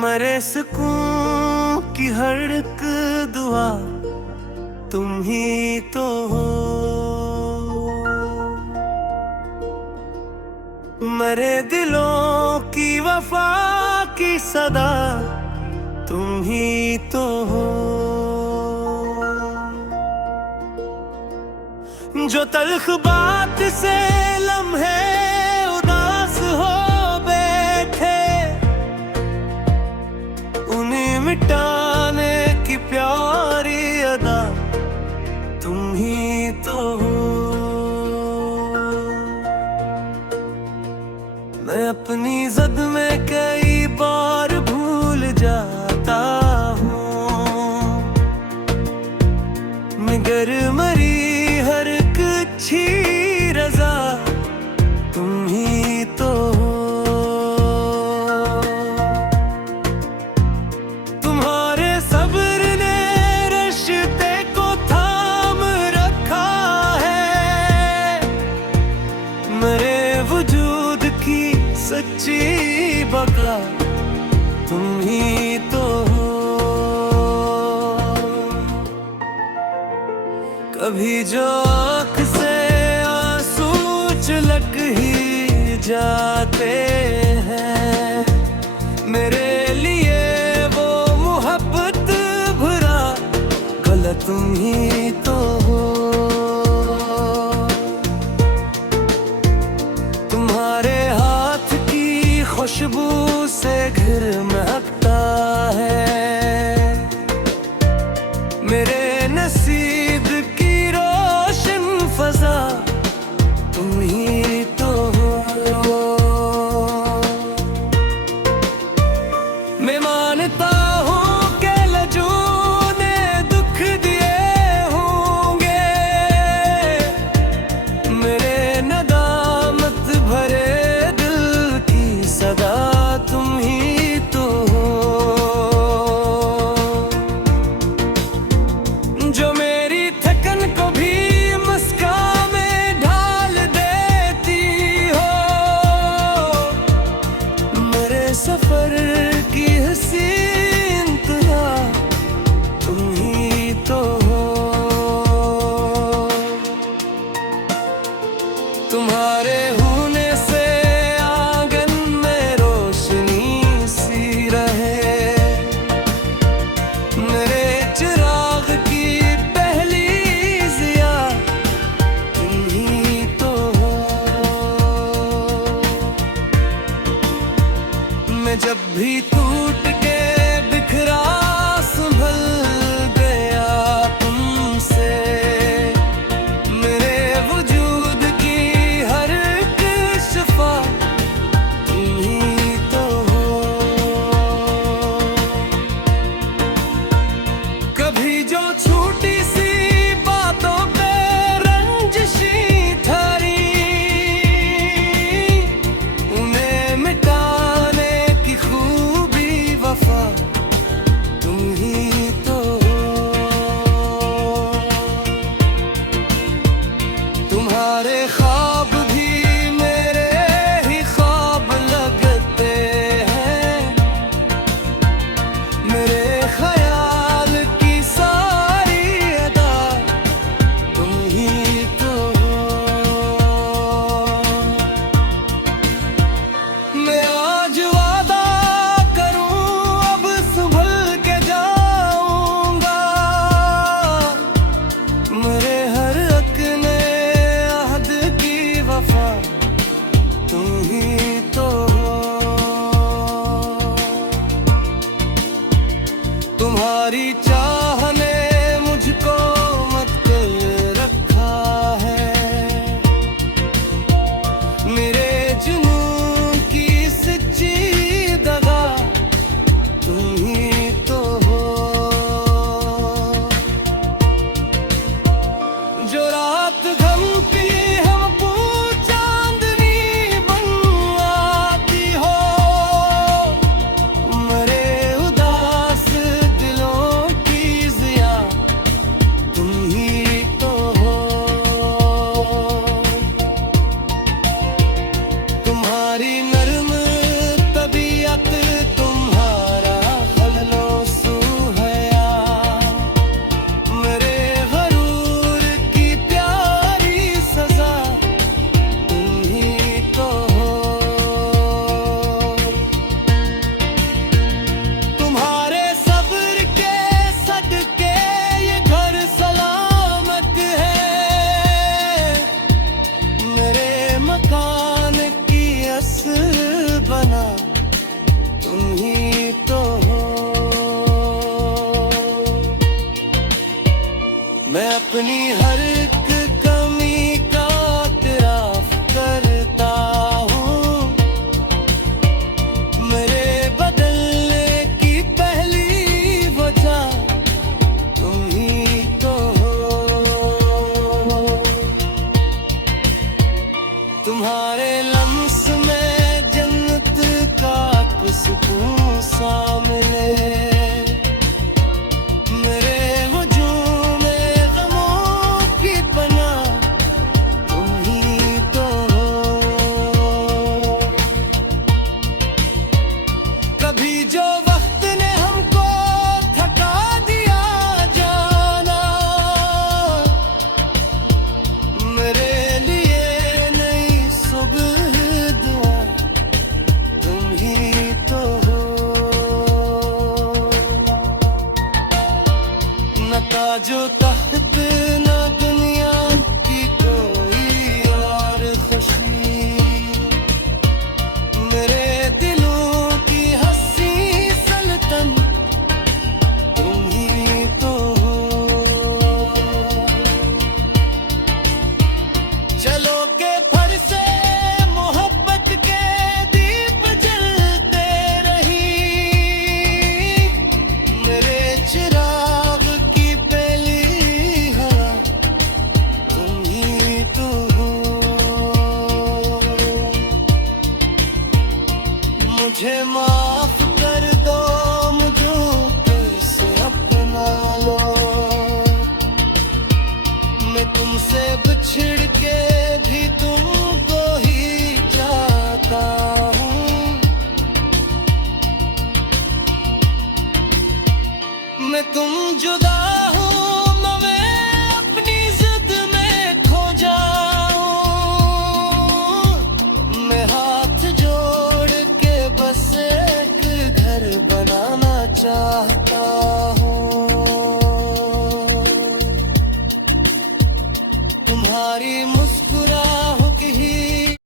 मरे सुकून की हर एक दुआ तुम ही तो हो। मरे दिलों की वफा की सदा तुम ही तो हो। जो तल्ख बात से लम्हे उदास हो बैठे, उन्हें मिटाने की प्यारी अदा तुम ही तो हो। मैं अपनी जद में कई बार भूल जाता हूँ, मगर मरी हर एक अच्छी रजा तुम ही तो हो। तुम्हारे सब्र ने रिश्ते को थाम रखा है, मेरे वजूद की सच्ची बका तुम ही तो हो। कभी जो आँख से आंसू छलक ही जाते हैं, मेरे लिए वो मोहब्बत भरा गलत तुम ही तो हो। तुम्हारे हाथ की खुशबू से घर महकता है, मेरे नसीब की रोशन फजा तुम ही तो हो। मैं मानता हूँ कि लजू ने दुख दिए होंगे, मेरे नदामत भरे दिल की सदा तुम ही तो हो। जो मेरी थकन को भी मुस्कान में ढाल देती हो, मेरे सफर की हसीन इंतहा तुम ही तो हो। तुम्हारे होने से आंगन में रोशनी सी रहे, मेरे चिराग की पहली जिया तुम ही तो हो। मैं जब भी टूट के बिखरा संभल गया तुमसे, मेरे वजूद की हर एक शफा तुम ही तो हो। कभी जो छोटी सी बातों पे रंजिशी ठहरी, उन्हें मिटाने की खूबी तुम्हारे लम्स में जन्नत का सुकून सा मिले, मेरे वजूद में गमों की पनाह तुम ही तो हो। कभी जो वक्त ने हमको थका दिया जाना, मेरे लिए नई सुबह दुआ तुम ही तो हो। न ताजो तख्त न दुनिया की कोई और खुशी, मेरे दिलों की हंसी सल्तन तुम ही तो हो। चलो के फर से मोहब्बत के दीप जलते रही, मेरे चिराग की पहली हवा तुम ही तो हो। मुझे माफ कर दो, मुझे कैसे अपना लो, मैं तुमसे बिछड़ के